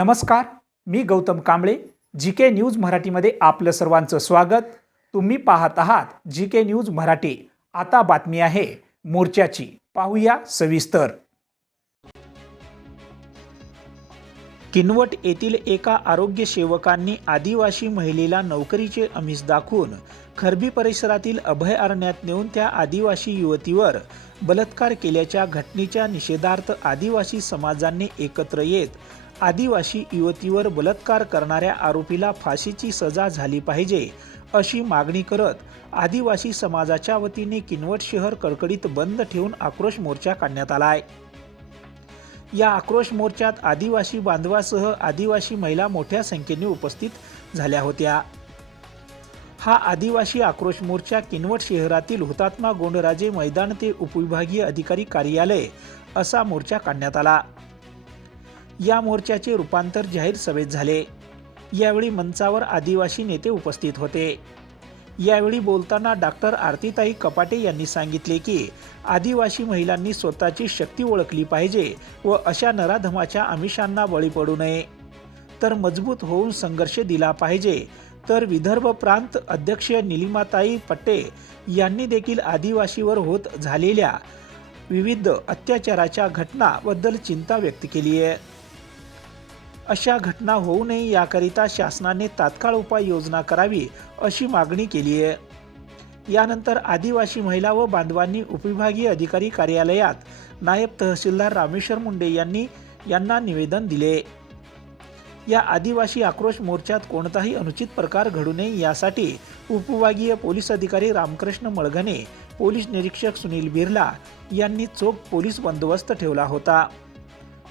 नमस्कार मी Gautam Kamble G K news मराठीमध्ये आपलं सर्वांचं स्वागत. तुम्ही पाहत आहात जी के न्यूज मराठी. आता बातमी आहे मोर्चाची. पाहूया सविस्तर. किनवट येथील एका आरोग्य सेवकांनी आदिवासी महिलेला नोकरीचे अमिष दाखवून खरबी परिसरातील अभयारण्यात नेऊन त्या आदिवासी युवतीवर बलात्कार केल्याच्या घटनेच्या निषेधार्थ आदिवासी समाजांनी एकत्र येत आदिवासी युवतीवर बलात्कार करणाऱ्या आरोपीला फाशीची सजा झाली पाहिजे अशी मागणी करत आदिवासी समाजाच्या वतीने किनवट शहर कडकडीत बंद ठेवून आक्रोश मोर्चा काढण्यात आला आहे या आक्रोश मोर्चात आदिवासी बांधवासह आदिवासी महिला मोठ्या संख्येने उपस्थित झाल्या होत्या. हा आदिवासी आक्रोश मोर्चा किनवट शहरातील हुतात्मा गोंडराजे मैदान ते उपविभागीय अधिकारी कार्यालय असा मोर्चा काढण्यात आला. या मोर्चाचे रूपांतर जाहीर सभेत झाले. यावेळी मंचावर आदिवासी नेते उपस्थित होते. यावेळी बोलताना डॉक्टर आरतीताई कपाटे यांनी सांगितले की आदिवासी महिलांनी स्वतःची शक्ती ओळखली पाहिजे व अशा नराधमाच्या आमिषांना बळी पडू नये. तर मजबूत होऊन संघर्ष दिला पाहिजे. तर विदर्भ प्रांत अध्यक्ष निलिमाताई पट्टे यांनी देखील आदिवासीवर होत झालेल्या विविध अत्याचाराच्या घटनाबद्दल चिंता व्यक्त केली आहे. अशा घटना होऊ नये याकरिता शासनाने तात्काळ उपाययोजना करावी अशी मागणी केली आहे. यानंतर आदिवासी महिला व बांधवांनी उपविभागीय अधिकारी कार्यालयात नायब तहसीलदार रामेश्वर मुंडे यांनी यांना निवेदन दिले. या आदिवासी आक्रोश मोर्चात कोणताही अनुचित प्रकार घडू नये यासाठी उपविभागीय पोलीस अधिकारी रामकृष्ण मळघने पोलीस निरीक्षक सुनील बिर्ला यांनी चोख पोलीस बंदोबस्त ठेवला होता.